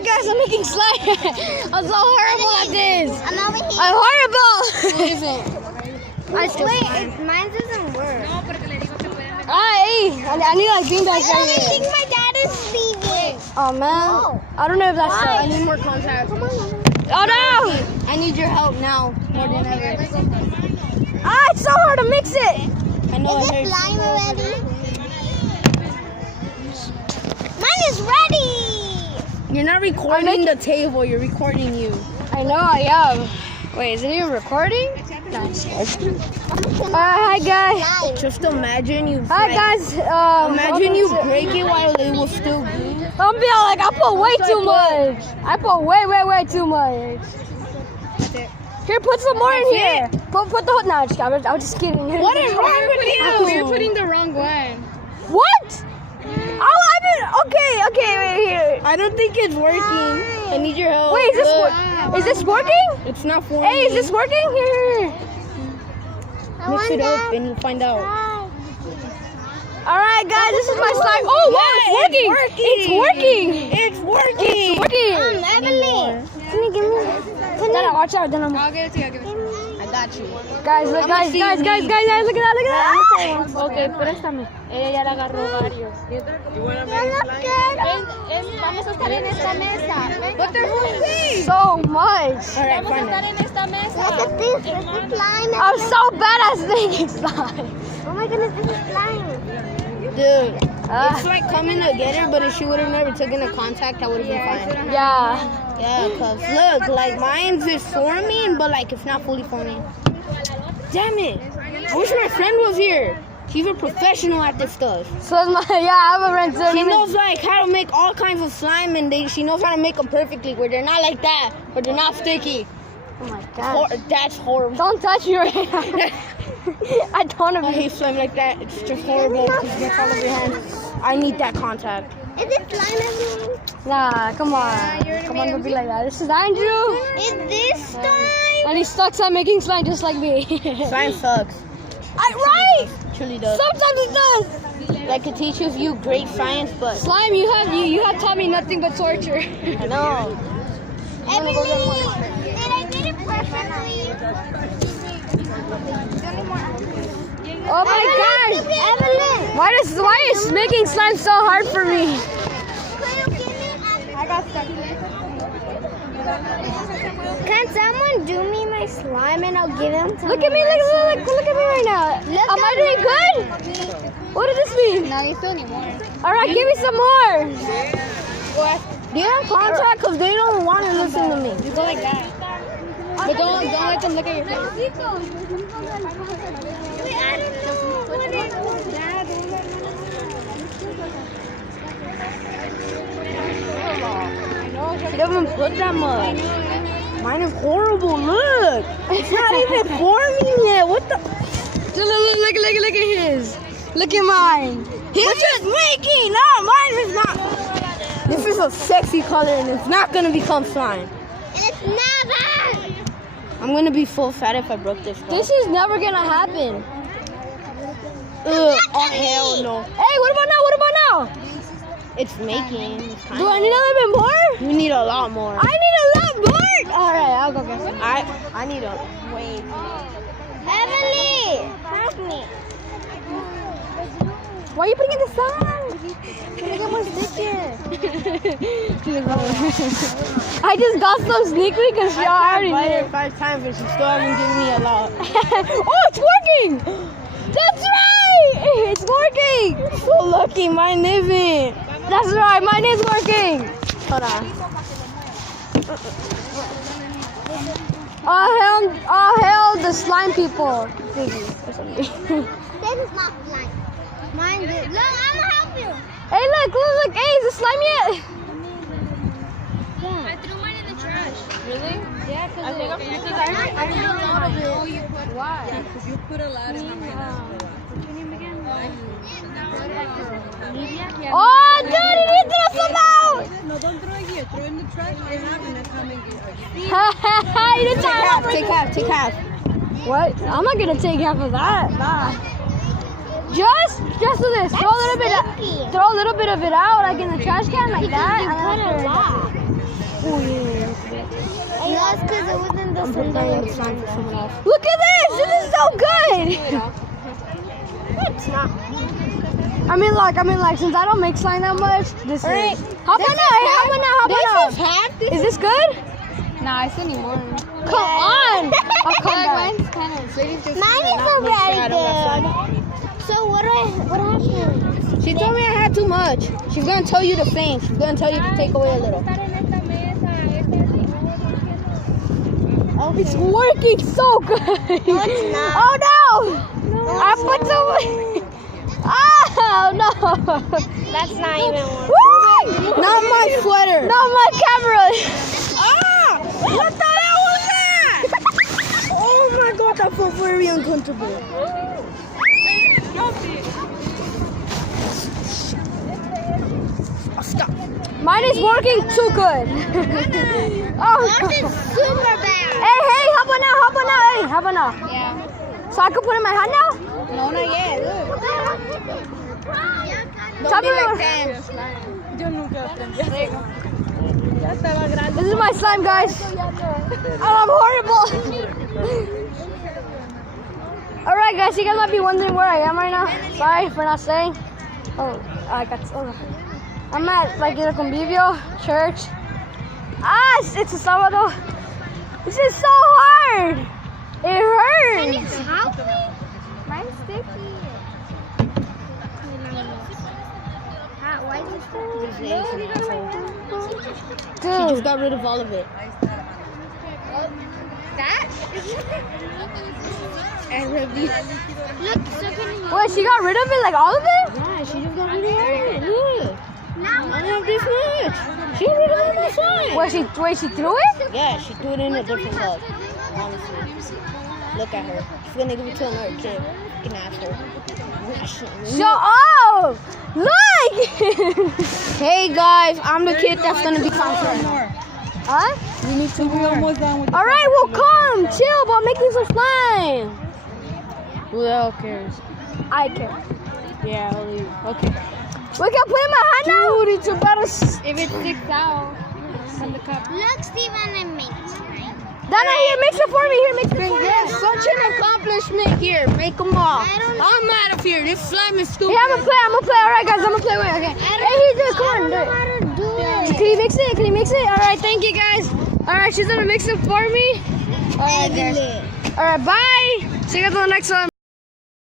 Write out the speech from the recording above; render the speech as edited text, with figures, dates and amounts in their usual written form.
Alright guys, I'm making slime. I'm so horrible at this. I'm over here. I'm horrible. Mine doesn't work. I need like beanbags I right here. think my dad is leaving. Oh man, I don't know if that's I so. need more contact. Oh no! I need your help now more than ever. It's so hard to mix it. I know Is it it hurts. slime already? Mine is ready. You're not recording the table, you're recording you. I know I am. Wait, is it even recording? Hi guys. Just imagine you. Hi guys. Imagine you break it while it was still blue. I'm being like, I put way too much. I put way too much. Here, put some more in here. Put the whole. No, I was just kidding. What is wrong with you? You're putting the wrong one. What? Oh, okay, wait here. I don't think it's working. I need your help. Wait, is this working? It's not forming. Hey, is this working? Here. Mix it up and you'll find out. All right, guys, this is my slime. Oh, wow, it's working. It's working. Evelyn. Can you give me? Dada, watch out. Then I'll give it to you. I got you. Guys, look, guys, look at that, look at that. Okay, préstame. Ella ya la agarró varios. Vamos a estar en esta mesa. What the hell is So much. Alright, fine. Look at this. This is slime. I'm so bad at making slime. Oh my goodness, this is slime. Dude, it's like coming together, but if she would have never taken a contact, I would have been fine. Yeah. Yeah, because look, like mine's is forming, but like it's not fully forming. Damn it. I wish my friend was here. She's a professional at this stuff. So is my, I have a friend too. She knows like how to make all kinds of slime, and she knows how to make them perfectly, where they're not like that, where they're not sticky. Oh my god. That's horrible. Don't touch me right now. I don't want I to be. hate slime like that. It's just horrible. It gets all over your hands. I need that contact. Is it slime, Evelyn? Nah, come on. Come on, don't be like that. This is Andrew. Is this slime? And he sucks at making slime just like me. Slime sucks. Right? Truly does. Sometimes it does. Like it teaches you great science, but Slime, you have taught me nothing but torture. I know. Evelyn, did I get it perfectly? Oh my gosh. Evelyn. Why is making slime so hard for me? I got stuck. Can someone do me my slime and I'll give him to Look at me, look at me right now. Am I doing good? What does this mean? Now you still need more. All right, give me some more. Do you have contact? Because they don't want to listen to me. You go like that. But don't let them look at your face. Wait, I don't know. What is that? She doesn't put that much. Mine is horrible. Look. It's not even forming yet. What the? Look at his. Look at mine. His is making. No, mine is not. This is a sexy color and it's not going to become slime. It's never. I'm going to be full fat if I broke this. This is never gonna happen. Ugh, oh, hell no. Hey, what about now? It's making. It's Do I need a little bit more? You need a lot more. I need a lot more. All right, I'll go get some. I need a way. Emily, help me. Why are you putting it in the sun? Can I get more stitches? I just got some sneakily because she already tried did. it 5 times and she still hasn't given me a lot. Oh, it's working! That's right! It's working! So lucky, mine isn't. That's right, mine is working! Hold on. All hail the slime people. This is not slime. Mine is. Look, I'm gonna help you. Hey, look! Hey, is it slime yet? Yeah. I threw mine in the trash. Really? Yeah, because I think I'm I threw a lot of it. Oh, you put why? Because you put a lot in mine. What's your name again? Lydia? Oh, dude, you need to throw some out! No, don't throw it here. Throw it in the trash. I have and that's how I make it. You didn't Take half. What? I'm not gonna take half of that. Nah. Just do this. Throw a little bit of it out, like in the trash can, like that. You put a lot. because it wasn't the I'm same. preparing the slime for someone else. Look at this. This is so good. It's not. I mean, like, since I don't make slime that much, this Alright, is. How about now? Hey, how about now? How about now? This is half. This Is this good? Nah, it's anymore. Come on. I'll come back. Mine's kind of. Mine is already good. So what happened? She told me I had too much. She's gonna tell you the same. She's gonna tell you to take away a little. It's working so good. No, it's not. Oh no! I put some. Oh no! That's not even one. Woo! Not my sweater. Not my camera. Ah! What the hell was that? Oh my god, that felt very uncomfortable. Oh, stop. Mine is working too good. Oh. Yours is super bad. Hey, how about now? How about now? Hey, how about now? Yeah. So I can put it in my hand now? No, not yet. Look. Tell Don't be me like what- that. Yo nunca aprendí. Ya estaba grande. This is my slime, guys. Oh, I'm horrible. Alright, guys, you guys might be wondering where I am right now. Sorry for not saying. Oh, I got. Oh. I'm at like either Convivio, church. It's a sábado. This is so hard. It hurts. Help me? Mine's sticky. Why is it sticky? She Dude. just got rid of all of it. That? And review. Look, so can you... Wait, she got rid of it? Like all of it? Yeah, she just got rid of it. Look. Now I have this much. She got rid of all my slime. Wait, she threw it? Yeah, she threw it in a different cup. Honestly. Look at her. She's gonna give it to another kid. Fucking asshole. Shut up! Look! Hey guys, I'm the kid that's gonna be conquered. Huh? We need two We're more. almost done with the Alright, well come, chill about making some slime. Who the hell cares? I care. Yeah, I'll leave. Okay. We can put it in my hand now. Dude, it's about to. If it sticks out from the cup. Look, Steven, I made it. Dana, here, mix it for me. Here, mix it for me. Yes, such an accomplishment here. Make them all. I don't- I'm out of here. This slime is stupid. Yeah, I'm gonna play. Alright, guys, I'm gonna play. Wait, okay. Hey, he did. Come on, do it. How to do it? Can you mix it? Can you mix it? Alright, thank you, guys. Alright, she's gonna mix it for me. Alright, guys. Alright, bye. See you guys on the next one.